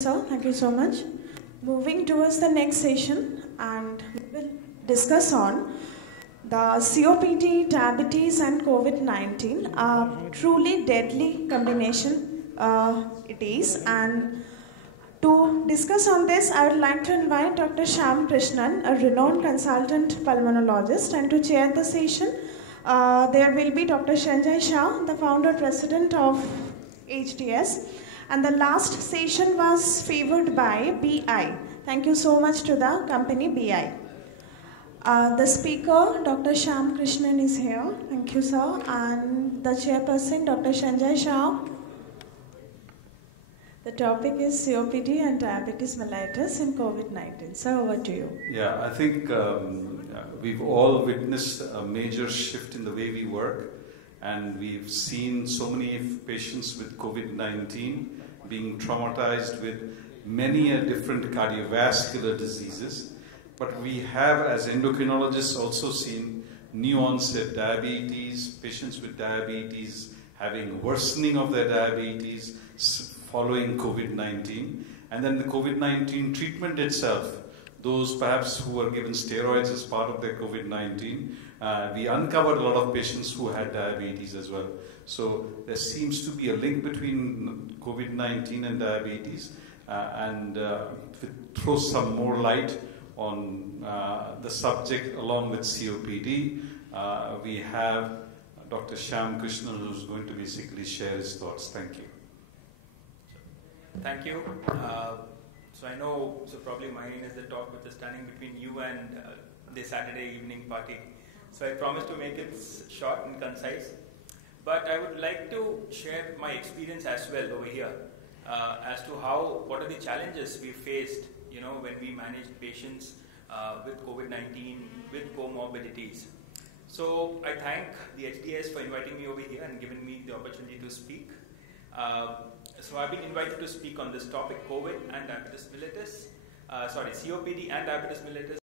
Sir, thank you so much. Moving towards the next session, and we will discuss on the COPD, diabetes, and COVID-19. A truly deadly combination it is. And to discuss on this, I would like to invite Dr. Shyam Krisnan, a renowned consultant pulmonologist, and to chair the session, there will be Dr. Sanjay Shah, the founder president of HDS. And the last session was favored by BI. Thank you so much to the company BI. The speaker, Dr. Shyam Krisnan, is here. Thank you, sir. And the chairperson, Dr. Sanjay Shah. The topic is COPD and diabetes mellitus in COVID-19. Sir, over to you. Yeah, I think we've all witnessed a major shift in the way we work, and we've seen so many patients with COVID-19 being traumatized with many different cardiovascular diseases. But we have, as endocrinologists, also seen new onset diabetes, patients with diabetes having worsening of their diabetes following COVID-19. And then the COVID-19 treatment itself, those perhaps who were given steroids as part of their COVID-19, we uncovered a lot of patients who had diabetes as well. So there seems to be a link between COVID-19 and diabetes, and throw some more light on the subject along with COPD. We have Dr. Shyam Krisnan, who's going to basically share his thoughts. Thank you. Thank you. So I know, so probably mine is the talk which is standing between you and the Saturday evening party. So I promise to make it short and concise. But I would like to share my experience as well over here as to what are the challenges we faced, when we managed patients with COVID-19, with comorbidities. So I thank the HDS for inviting me over here and giving me the opportunity to speak. So I've been invited to speak on this topic, COVID and diabetes mellitus, COPD and diabetes mellitus.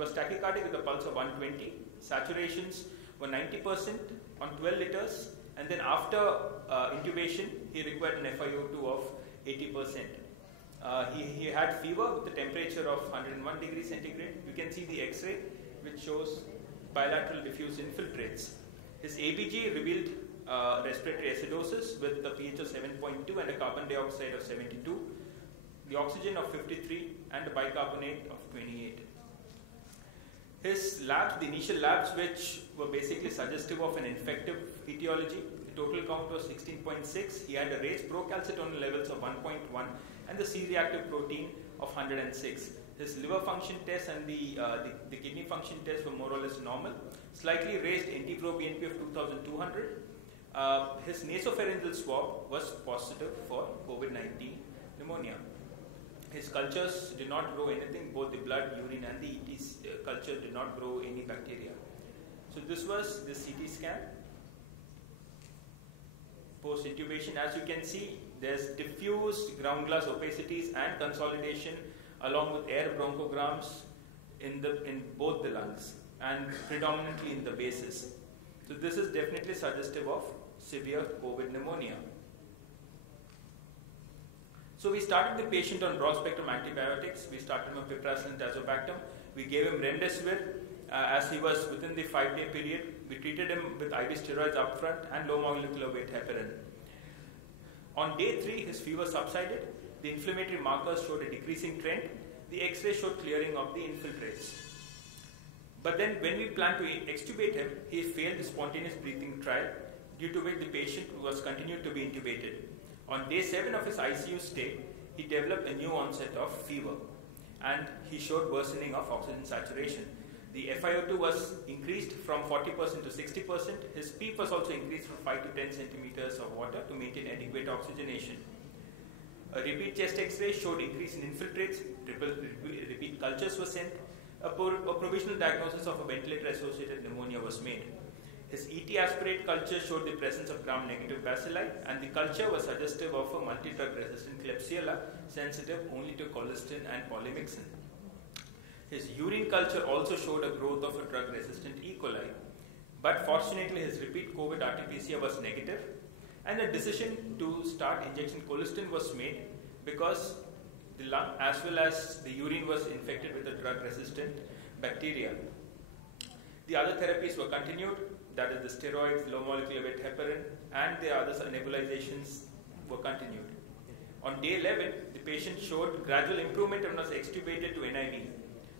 was tachycardic with a pulse of 120. Saturations were 90% on 12 liters. And then after intubation, he required an FiO2 of 80%. He had fever with a temperature of 101 degrees centigrade. You can see the X-ray, which shows bilateral diffuse infiltrates. His ABG revealed respiratory acidosis with a pH of 7.2 and a carbon dioxide of 72, the oxygen of 53 and a bicarbonate of 28. His labs, the initial labs, which were basically suggestive of an infective etiology, the total count was 16.6. He had a raised procalcitonin levels of 1.1 and the C-reactive protein of 106. His liver function test and the kidney function test were more or less normal. Slightly raised NT-proBNP of 2,200. His nasopharyngeal swab was positive for COVID-19 pneumonia. His cultures did not grow anything, both the blood, urine and the ET culture did not grow any bacteria. So this was the CT scan. Post-intubation, as you can see, there's diffused ground glass opacities and consolidation along with air bronchograms in both the lungs and predominantly in the bases. So this is definitely suggestive of severe COVID pneumonia. So we started the patient on broad spectrum antibiotics. We started him on piperacillin tazobactam. We gave him remdesivir as he was within the 5-day period. We treated him with IV steroids upfront and low molecular weight heparin. On day 3, his fever subsided. The inflammatory markers showed a decreasing trend. The X-ray showed clearing of the infiltrates. But then when we planned to extubate him, he failed the spontaneous breathing trial, due to which the patient was continued to be intubated. On day 7 of his ICU stay, he developed a new onset of fever and he showed worsening of oxygen saturation. The FiO2 was increased from 40% to 60%. His PEEP was also increased from 5 to 10 centimeters of water to maintain adequate oxygenation. A repeat chest X-ray showed increase in infiltrates. Repeat cultures were sent. A provisional diagnosis of a ventilator-associated pneumonia was made. His ET aspirate culture showed the presence of gram-negative bacilli, and the culture was suggestive of a multi-drug resistant Klebsiella sensitive only to colistin and polymyxin. His urine culture also showed a growth of a drug-resistant E. coli, but fortunately his repeat COVID RT-PCR was negative, and a decision to start injection colistin was made because the lung as well as the urine was infected with a drug-resistant bacteria. The other therapies were continued, that is the steroids, low molecular weight heparin, and the other nebulizations were continued. On day 11, the patient showed gradual improvement and was extubated to NIV.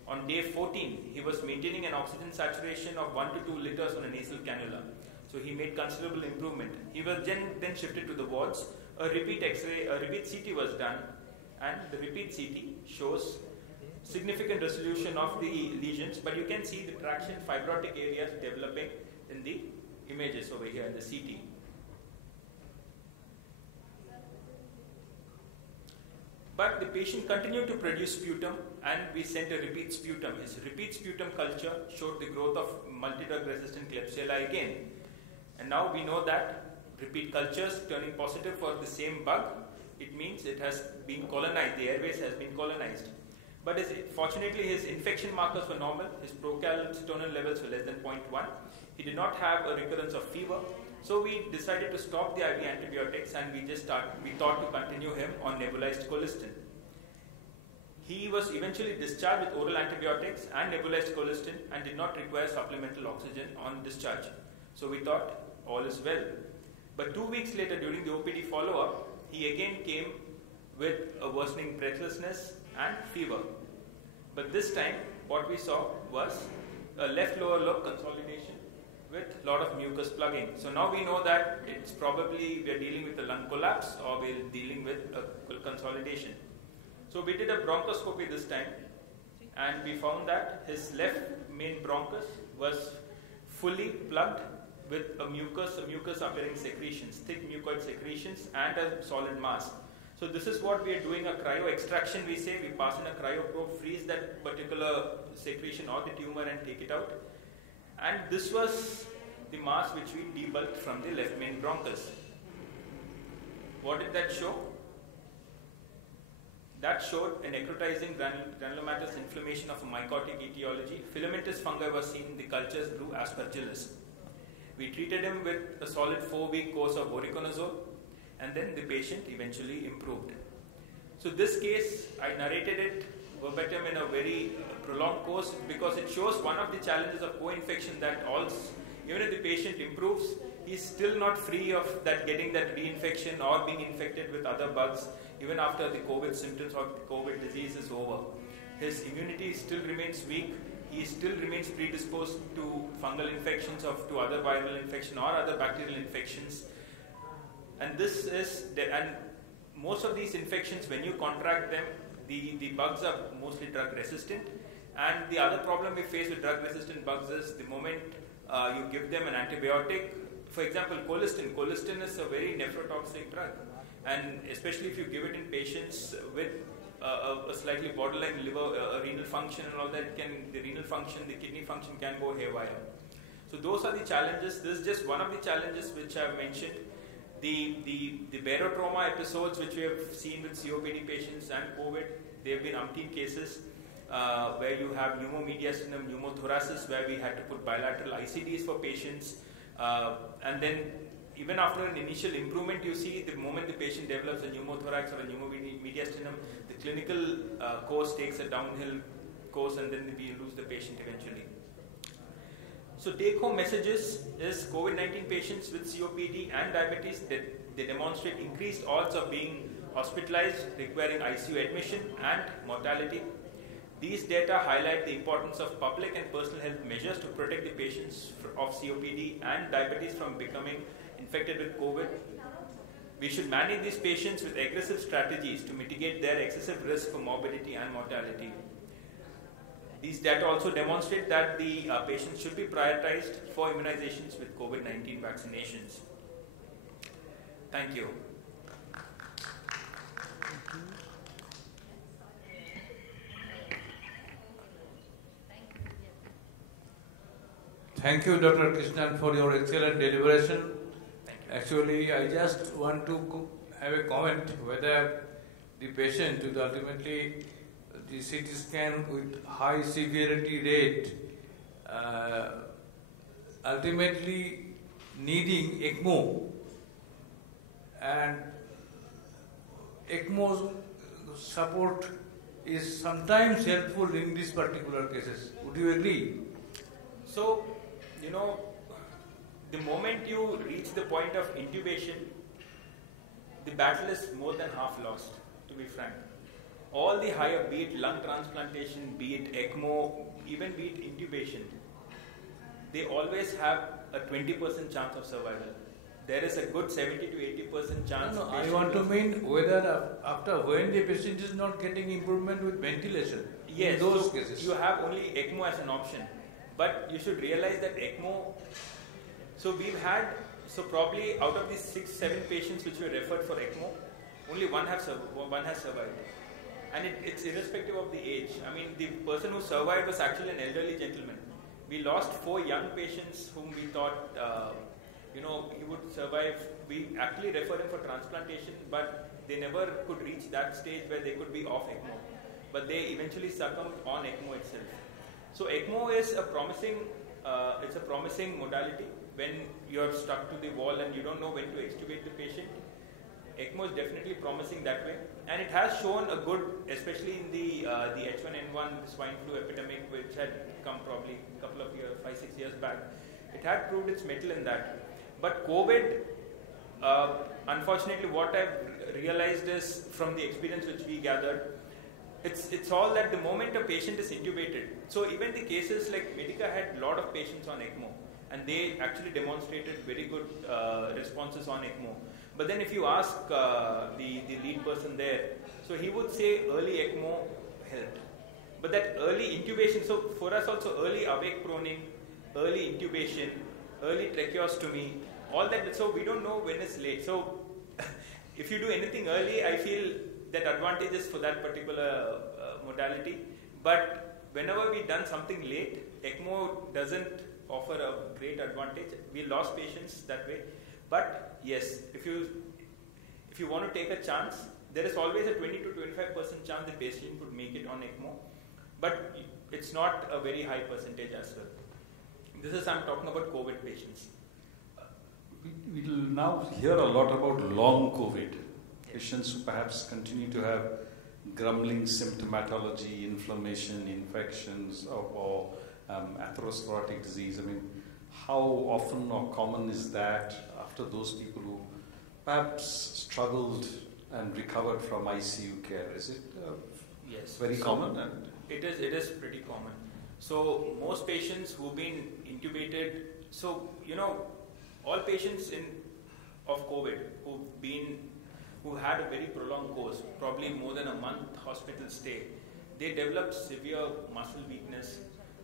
On day 14, he was maintaining an oxygen saturation of 1 to 2 liters on a nasal cannula. So he made considerable improvement. He was then shifted to the wards. A repeat X-ray, a repeat CT was done, and the repeat CT shows significant resolution of the lesions, but you can see the traction fibrotic areas developing in the images over here in the CT. But the patient continued to produce sputum, and we sent a repeat sputum. His repeat sputum culture showed the growth of multi-drug resistant Klebsiella again. And now we know that repeat cultures turning positive for the same bug, it means it has been colonized, the airways has been colonized. But fortunately his infection markers were normal, his procalcitonin levels were less than 0.1. He did not have a recurrence of fever. So we decided to stop the IV antibiotics and we thought to continue him on nebulized colistin. He was eventually discharged with oral antibiotics and nebulized colistin and did not require supplemental oxygen on discharge. So we thought all is well. But 2 weeks later during the OPD follow-up, he again came with a worsening breathlessness and fever. But this time what we saw was a left lower lobe consolidation with a lot of mucus plugging. So now we know that it's probably we are dealing with a lung collapse or we're dealing with a consolidation. So we did a bronchoscopy this time and we found that his left main bronchus was fully plugged with a mucus appearing secretions, thick mucoid secretions and a solid mass. So this is what we are doing, a cryo extraction we say. We pass in a cryo probe, freeze that particular secretion or the tumor and take it out. And this was the mass which we debulked from the left main bronchus. What did that show? that showed a necrotizing granulomatous inflammation of a mycotic etiology. Filamentous fungi was seen, the cultures grew aspergillus. We treated him with a solid 4-week course of voriconazole, and then the patient eventually improved. So this case, I narrated it verbatim in a very prolonged course because it shows one of the challenges of co-infection, that even if the patient improves, he's still not free of that getting that reinfection or being infected with other bugs even after the COVID symptoms or the COVID disease is over. His immunity still remains weak. He still remains predisposed to fungal infections or to other viral infection or other bacterial infections. And most of these infections, when you contract them, the bugs are mostly drug resistant. And the other problem we face with drug resistant bugs is the moment you give them an antibiotic. For example, colistin. Colistin is a very nephrotoxic drug. And especially if you give it in patients with a slightly borderline renal function and all that, the renal function, the kidney function can go haywire. So those are the challenges. This is just one of the challenges which I've mentioned. The barotrauma episodes which we have seen with COPD patients and COVID, there have been umpteen cases where you have pneumomediastinum, pneumothoracis, where we had to put bilateral ICDs for patients. And then even after an initial improvement, you see the moment the patient develops a pneumothorax or a pneumomediastinum, the clinical course takes a downhill course, and then we lose the patient eventually. So take-home messages is COVID-19 patients with COPD and diabetes, they demonstrate increased odds of being hospitalized, requiring ICU admission and mortality. These data highlight the importance of public and personal health measures to protect the patients of COPD and diabetes from becoming infected with COVID. We should manage these patients with aggressive strategies to mitigate their excessive risk for morbidity and mortality. These data also demonstrate that the patients should be prioritized for immunizations with COVID-19 vaccinations. Thank you. Thank you, Dr. Krisnan, for your excellent deliberation. Actually, I just want to have a comment whether the patient with ultimately the CT scan with high severity rate ultimately needing ECMO, and ECMO support is sometimes helpful in these particular cases. Would you agree? So, the moment you reach the point of intubation, the battle is more than half lost, to be frank. All the higher, be it lung transplantation, be it ECMO, even be it intubation, they always have a 20% chance of survival. There is a good 70 to 80% chance. No, I want to mean whether when the patient is not getting improvement with ventilation. Yes, in those cases. You have only ECMO as an option. But you should realize that ECMO, probably out of these 6-7 patients which were referred for ECMO, only one has survived. And it's irrespective of the age. I mean, the person who survived was actually an elderly gentleman. We lost 4 young patients whom we thought, he would survive. We actually referred him for transplantation, but they never could reach that stage where they could be off ECMO. But they eventually succumbed on ECMO itself. So ECMO is a promising modality when you're stuck to the wall and you don't know when to extubate the patient. ECMO is definitely promising that way, and it has shown a good, especially in the H1N1 swine flu epidemic, which had come probably a couple of years, 5-6 years back. It had proved its mettle in that. But COVID, unfortunately, what I've realized is from the experience which we gathered, it's all that the moment a patient is intubated. So even the cases like Medica had a lot of patients on ECMO, and they actually demonstrated very good responses on ECMO. But then if you ask the lead person there, so he would say early ECMO helped. But that early intubation, so for us also early awake proning, early intubation, early tracheostomy, all that, so we don't know when it's late. So if you do anything early, I feel that advantages for that particular modality. But whenever we've done something late, ECMO doesn't offer a great advantage. We lost patients that way. But yes, if you want to take a chance, there is always a 20 to 25% chance the patient would make it on ECMO, but it's not a very high percentage as well. This is, I'm talking about COVID patients. We will now hear a lot about long COVID, patients who perhaps continue to have grumbling symptomatology, inflammation, infections, or atherosclerotic disease. I mean, how often or common is that after those people who perhaps struggled and recovered from ICU care? Is it yes, very common? And it is pretty common. So most patients who've been intubated, so all patients of COVID who had a very prolonged course, probably more than a month hospital stay, they developed severe muscle weakness,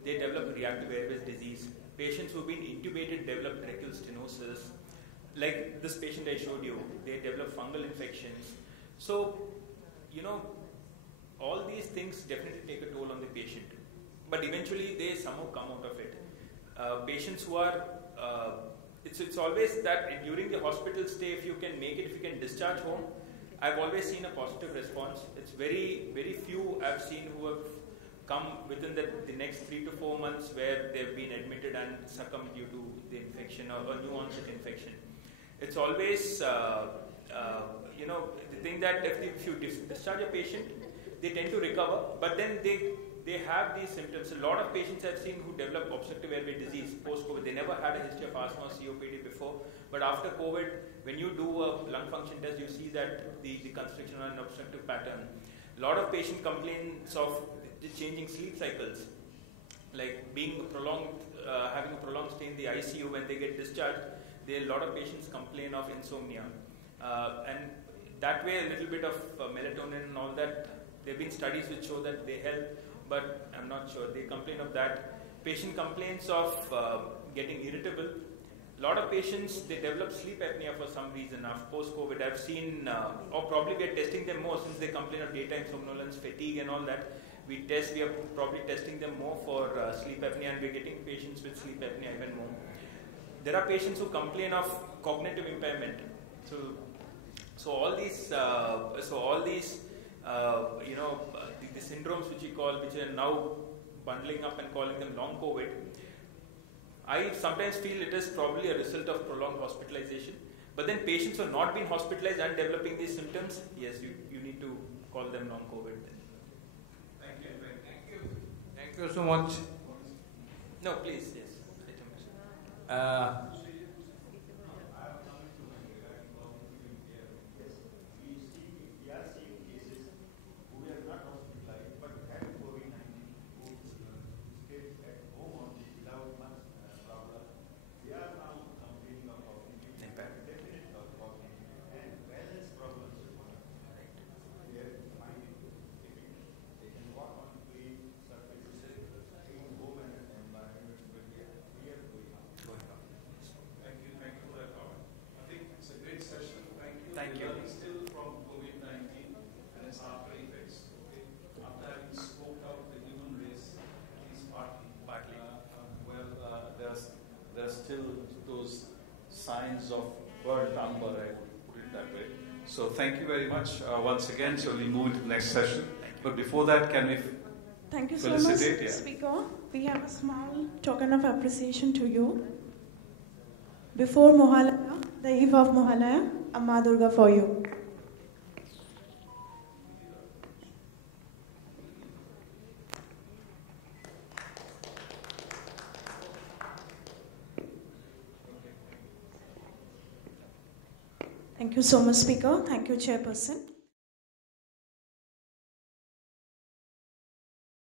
they developed reactive airways disease. Patients who've been intubated developed tracheal stenosis. Like this patient I showed you, they developed fungal infections. So, all these things definitely take a toll on the patient. But eventually they somehow come out of it. Patients who are, it's always that during the hospital stay, if you can make it, if you can discharge home, I've always seen a positive response. It's very, very few I've seen who have come within the next 3 to 4 months where they've been admitted and succumbed due to the infection or new onset infection. It's always, the thing that if you discharge a patient, they tend to recover, but then they have these symptoms. A lot of patients I've seen who develop obstructive airway disease post-COVID. They never had a history of asthma or COPD before, but after COVID, when you do a lung function test, you see that the constriction or an obstructive pattern. A lot of patient complaints of changing sleep cycles, like being prolonged, having a prolonged stay in the ICU when they get discharged. A lot of patients complain of insomnia, and that way a little bit of melatonin and all that. There have been studies which show that they help, but I'm not sure. They complain of that. Patient complains of getting irritable. A lot of patients, they develop sleep apnea for some reason after post-COVID. I've seen, or probably we are testing them more since they complain of daytime somnolence, fatigue and all that. We are probably testing them more for sleep apnea, and we're getting patients with sleep apnea even more. There are patients who complain of cognitive impairment. So all these, the syndromes which which are now bundling up and calling them long COVID, I sometimes feel it is probably a result of prolonged hospitalization. But then patients who have not been hospitalized and developing these symptoms, yes, you need to call them long COVID. Thank you so much. No, please, yes. Thank you. Still from COVID-19 and its after effects. Okay. After having scoped out the human race, at least partly. There are still those signs of burnt umber, I would put it that way. So thank you very much once again. So we'll move into the next session. But before that, can we Thank you so much, Speaker. We have a small token of appreciation to you. Before Mohalaya, the eve of Mohalaya, Amma Durga for you. Thank you so much, Speaker. Thank you, Chairperson.